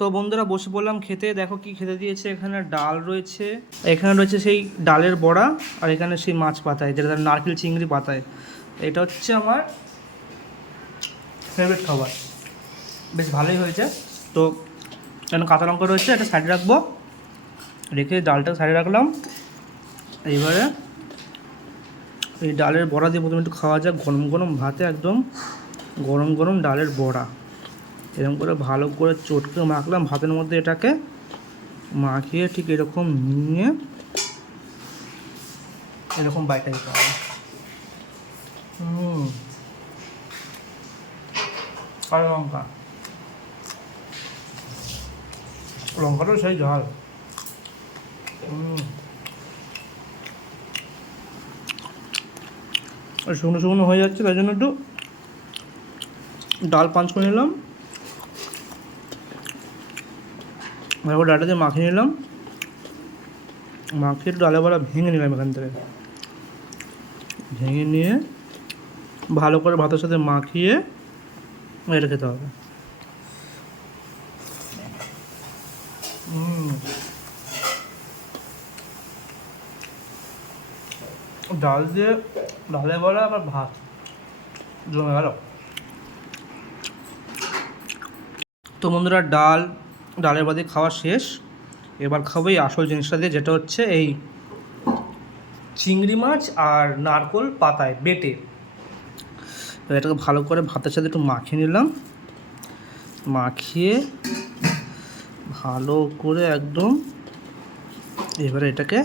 তো বন্ধুরা বসে পড়লাম খেতে। দেখো কি খেতে দিয়েছে, এখানে ডাল রয়েছে, এখানে রয়েছে সেই ডালের বড়া, আর এখানে সেই মাছ পাতায় যেটা নারকেল চিংড়ি পাতায়। এটা হচ্ছে আমার ফেভারিট খাবার, বেশ ভালোই হয়েছে। তো এখানে কাঁচা লঙ্কা রয়েছে, এটা সাইডে রাখবো, রেখে ডালটা সাইডে রাখলাম। এইবারে এই ডালের বড়া দিয়ে প্রথমে একটু খাওয়া যাক, গরম গরম ভাতে, একদম গরম গরম ডালের বড়া। এরকম করে ভালো করে চটকে মাখলাম ভাতের মধ্যে, এটাকে মাখিয়ে ঠিক এরকম নিয়ে এরকম বাইটা দিতে হবে। কালো লঙ্কা, লঙ্কাটাও সেই ঝাল। শুকনো শুকনো হয়ে যাচ্ছে, তাই জন্য একটু ডাল পাঞ্চ করে নিলাম, তারপর ডালটা দিয়ে মাখিয়ে নিলাম, মাখিয়ে একটু ডালে বড়া ভেঙে নিলাম এখান থেকে, ভেঙে নিয়ে ভালো করে ভাতের সাথে মাখিয়ে এটা খেতে হবে। ডাল দিয়ে ডালে বড়া আবার ভাত জমে গেল। তো বন্ধুরা ডালের বাদে খাওয়া শেষ। এবার খাবো এই আসল জিনিসটা দিয়ে, যেটা হচ্ছে এই চিংড়ি মাছ আর নারকোল পাতায় বেটে। তো এটাকে ভালো করে ভাতের সাথে একটু মাখিয়ে নিলাম, মাখিয়ে ভালো করে একদম এবারে এটাকে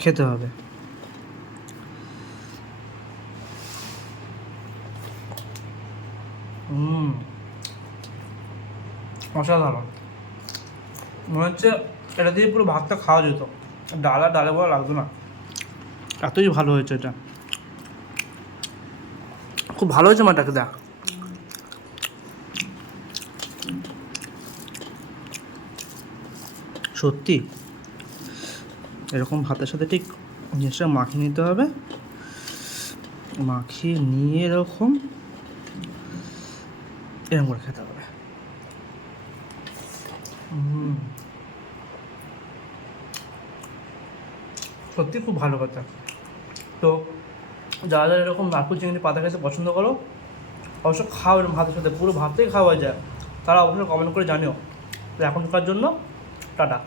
খেতে হবে। অসাধারণ, মনে হচ্ছে এটা দিয়ে পুরো ভাতটা খাওয়া যেত, ডালে বড়া লাগতো না, এতই ভালো হয়েছে এটা। খুব ভালো হয়েছে মাটাকে দেখ। সত্যি এরকম ভাতের সাথে ঠিক জিনিসটা মাখিয়ে নিতে হবে, মাখিয়ে নিয়ে এরকম করে খেতে হবে। সত্যি খুব ভালো কথা। তো যারা যারা এরকম নারকেল চিংড়ি পাতা খেতে পছন্দ করো, অবশ্য খাও এরকম ভাতের সাথে, পুরো ভাতেই খাওয়া যায়, তারা অবশ্যই কমেন্ট করে জানিও। তো এখনকার জন্য টাটা।